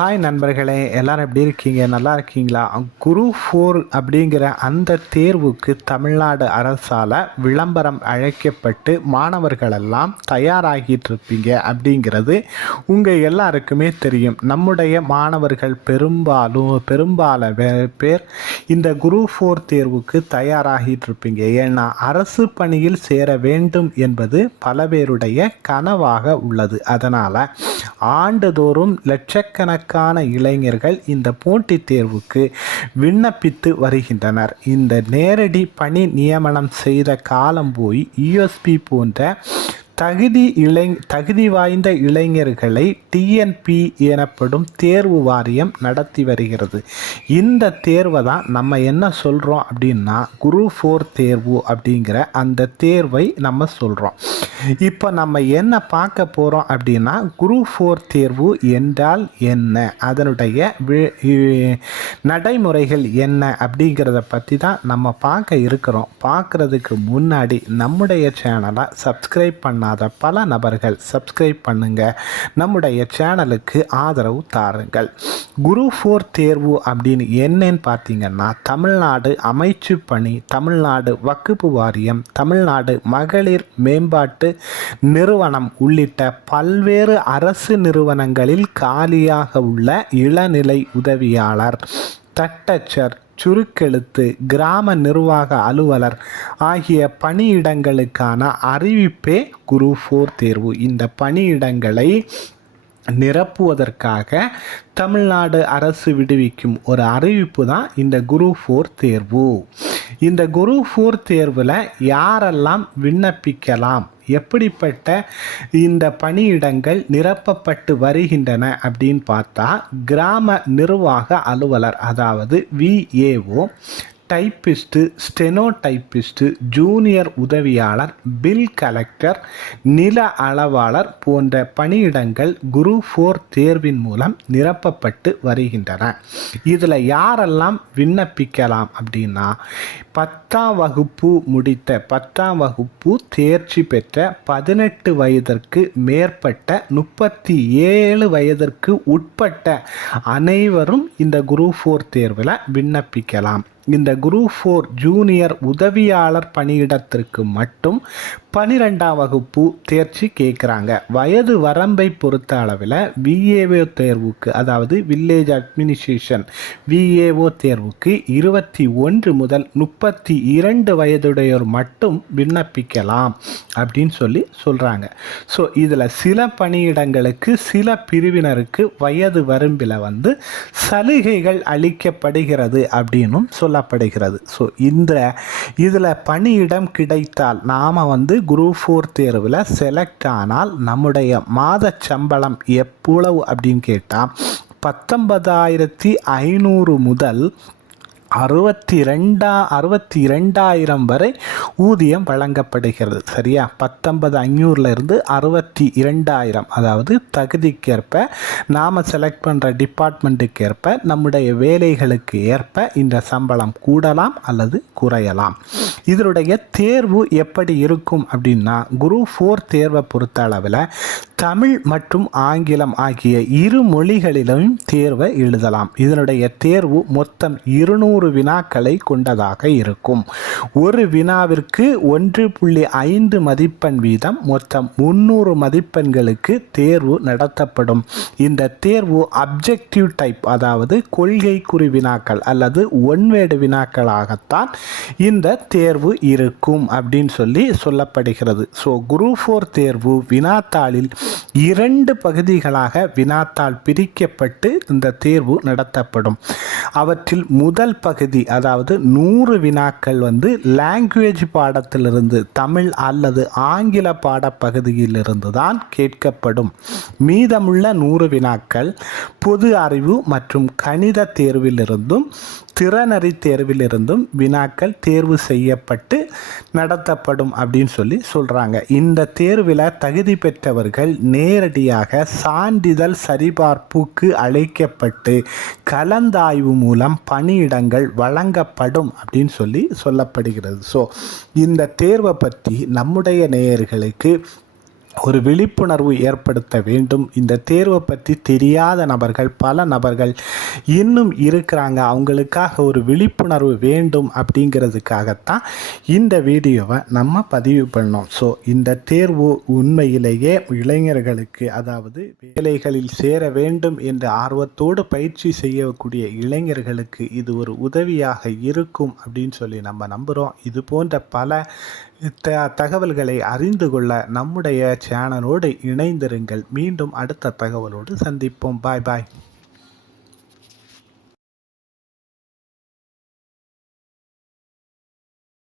Hi நண்பர்களே, எல்லாரும் எப்படி இருக்கீங்க? நல்லா இருக்கீங்களா? குரூப் 4 அப்படிங்கிற அந்த தேர்வுக்கு தமிழ்நாடு அரசால் விளம்பரம் அழைக்கப்பட்டு மாணவர்களெல்லாம் தயாராகிட்டு இருப்பீங்க அப்படிங்கிறது உங்கள் எல்லாருக்குமே தெரியும். நம்முடைய மாணவர்கள் பெரும்பாலான பேர் இந்த குரூப் 4 தேர்வுக்கு தயாராகிட்டு இருப்பீங்க. ஏன்னா அரசு பணியில் சேர வேண்டும் என்பது பல பேருடைய கனவாக உள்ளது. அதனால் ஆண்டுதோறும் லட்சக்கணக்கான இளைஞர்கள் இந்த போட்டித் தேர்வுக்கு விண்ணப்பித்து வருகின்றனர். இந்த நேரடி பணி நியமனம் செய்த காலம் போய் யூஎஸ்பி போன்ற தகுதி வாய்ந்த இளைஞர்களை டிஎன்பி எனப்படும் தேர்வு வாரியம் நடத்தி வருகிறது. இந்த தேர்வை தான் நம்ம என்ன சொல்கிறோம் அப்படின்னா குரூப் 4 தேர்வு அப்படிங்கிற அந்த தேர்வை நம்ம சொல்கிறோம். இப்போ நம்ம என்ன பார்க்க போகிறோம் அப்படின்னா குரூப் 4 தேர்வு என்றால் என்ன, அதனுடைய நடைமுறைகள் என்ன அப்படிங்கிறத பற்றி தான் நம்ம பார்க்க இருக்கிறோம். பார்க்குறதுக்கு முன்னாடி நம்முடைய சேனலை சப்ஸ்கிரைப் பண்ணாத பல நபர்கள் சப்ஸ்கிரைப் பண்ணுங்க, நம்முடைய சேனலுக்கு ஆதரவு தாருங்கள். குரூப் 4 தேர்வு அப்படின்னு என்னன்னு பார்த்தீங்கன்னா தமிழ்நாடு அமைச்சு பணி, தமிழ்நாடு வக்குப்பு வாரியம், தமிழ்நாடு மகளிர் மேம்பாட்டு நிறுவனம் உள்ளிட்ட பல்வேறு அரசு நிறுவனங்களில் காலியாக உள்ள இளநிலை உதவியாளர், தட்டச்சர், சுருக்கெழுத்து, கிராம நிர்வாக அலுவலர் ஆகிய பணியிடங்களுக்கான அறிவிப்பே குரூப் 4 தேர்வு. இந்த பணியிடங்களை நிரப்புவதற்காக தமிழ்நாடு அரசு விடுவிக்கும் ஒரு அறிவிப்பு தான் இந்த குரூப் 4 தேர்வு. இந்த குரூப் 4 தேர்வில் யாரெல்லாம் விண்ணப்பிக்கலாம், எப்படிப்பட்ட இந்த பணியிடங்கள் நிரப்பப்பட்டு வருகின்றன அப்படின்னு பார்த்தா கிராம நிர்வாக அலுவலர் அதாவது VAO, typist, steno typist, junior உதவியாளர், பில் கலெக்டர், நில அளவாளர் போன்ற பணியிடங்கள் குரூப் 4 தேர்வின் மூலம் நிரப்பப்பட்டு வருகின்றன. இதில் யாரெல்லாம் விண்ணப்பிக்கலாம் அப்படின்னா 10ஆம் வகுப்பு முடித்த 10ஆம் வகுப்பு தேர்ச்சி பெற்ற 18 வயதிற்கு மேற்பட்ட 37 வயதிற்கு உட்பட்ட அனைவரும் இந்த குரூப் 4 தேர்வில் விண்ணப்பிக்கலாம். இந்த குரூப் 4 ஜூனியர் உதவியாளர் பணியிடத்திற்கு மட்டும் 12ஆம் வகுப்பு தேர்ச்சி கேட்குறாங்க. வயது வரம்பை பொறுத்த அளவில் விஏஓ தேர்வுக்கு அதாவது வில்லேஜ் அட்மினிஸ்ட்ரேஷன் விஏஓ தேர்வுக்கு 21 முதல் 32 வயதுடையோர் மட்டும் விண்ணப்பிக்கலாம் அப்படின்னு சொல்கிறாங்க. ஸோ இதில் சில பணியிடங்களுக்கு சில பிரிவினருக்கு வயது வரம்பில் சலுகைகள் அளிக்கப்படுகிறது அப்படின்னும் சொல்லப்படுகிறது. ஸோ இதில் பணியிடம் கிடைத்தால் நாம் குரூப் 4 தேர்வில் செலக்ட் ஆனால் நம்முடைய மாத சம்பளம் எவ்வளவு அப்படின்னு கேட்டால் 19,500 முதல் 62,000 வரை ஊதியம் வழங்கப்படுகிறது. சரியா? 19,500 62,000, அதாவது தகுதிக்கேற்ப நாம் செலக்ட் பண்ணுற டிபார்ட்மெண்ட்டுக்கு ஏற்ப நம்முடைய வேலைகளுக்கு ஏற்ப இந்த சம்பளம் கூடலாம் அல்லது குறையலாம். இதனுடைய தேர்வு எப்படி இருக்கும் அப்படின்னா குரூப் 4 தேர்வை பொறுத்த அளவில் தமிழ் மற்றும் ஆங்கிலம் ஆகிய இரு மொழிகளிலும் தேர்வை எழுதலாம். இதனுடைய தேர்வு மொத்தம் 200 வினாக்களை கொண்டதாக இருக்கும். ஒரு வினாவிற்கு 1.5 மதிப்பெண் வீதம் மொத்தம் 300 மதிப்பெண்களுக்கு தேர்வு நடத்தப்படும். இந்த தேர்வு அப்ஜெக்டிவ் டைப் அதாவது கொள்கை குறி வினாக்கள் அல்லது ஒன்வேர்டு வினாக்களாகத்தான் இந்த தேர்வு இருக்கும் அப்படின்னு சொல்லப்படுகிறது. ஸோ குரூப் 4 தேர்வு வினாத்தாளில் 2 பகுதிகளாக வினாத்தாள் பிரிக்கப்பட்டு இந்த தேர்வு நடத்தப்படும். அவற்றில் முதல் பகுதி அதாவது 100 வினாக்கள் லாங்குவேஜ் பாடத்திலிருந்து தமிழ் அல்லது ஆங்கில பாடப்பகுதியிலிருந்து தான் கேட்கப்படும். மீதமுள்ள 100 வினாக்கள் பொது அறிவு மற்றும் கணித தேர்விலிருந்தும் திறனறி தேர்விலிருந்தும் வினாக்கள் தேர்வு செய்யப்பட்டு நடத்தப்படும் அப்படின்னு சொல்கிறாங்க. இந்த தேர்வில் தகுதி பெற்றவர்கள் நேரடியாக சான்றிதழ் சரிபார்ப்புக்கு அழைக்கப்பட்டு கலந்தாய்வு மூலம் பணியிடங்கள் வழங்கப்படும் அப்படின்னு சொல்லப்படுகிறது. ஸோ இந்த தேர்வை பற்றி நம்முடைய நேயர்களுக்கு ஒரு விழிப்புணர்வு ஏற்படுத்த வேண்டும். இந்த தேர்வை பற்றி தெரியாத நபர்கள் பல நபர்கள் இன்னும் இருக்கிறாங்க. அவங்களுக்காக ஒரு விழிப்புணர்வு வேண்டும் அப்படிங்கிறதுக்காகத்தான் இந்த வீடியோவை நம்ம பதிவு பண்ணோம். ஸோ இந்த தேர்வு உண்மையிலேயே இளைஞர்களுக்கு, அதாவது வேலைகளில் சேர வேண்டும் என்ற ஆர்வத்தோடு பயிற்சி செய்யக்கூடிய இளைஞர்களுக்கு இது ஒரு உதவியாக இருக்கும் அப்படின்னு சொல்லி நம்ம நம்புகிறோம். இது போன்ற பல தகவல்களை அறிந்து கொள்ள நம்முடைய சேனலோடு இணைந்திருங்கள். மீண்டும் அடுத்த தகவலோடு சந்திப்போம். பாய் பாய்.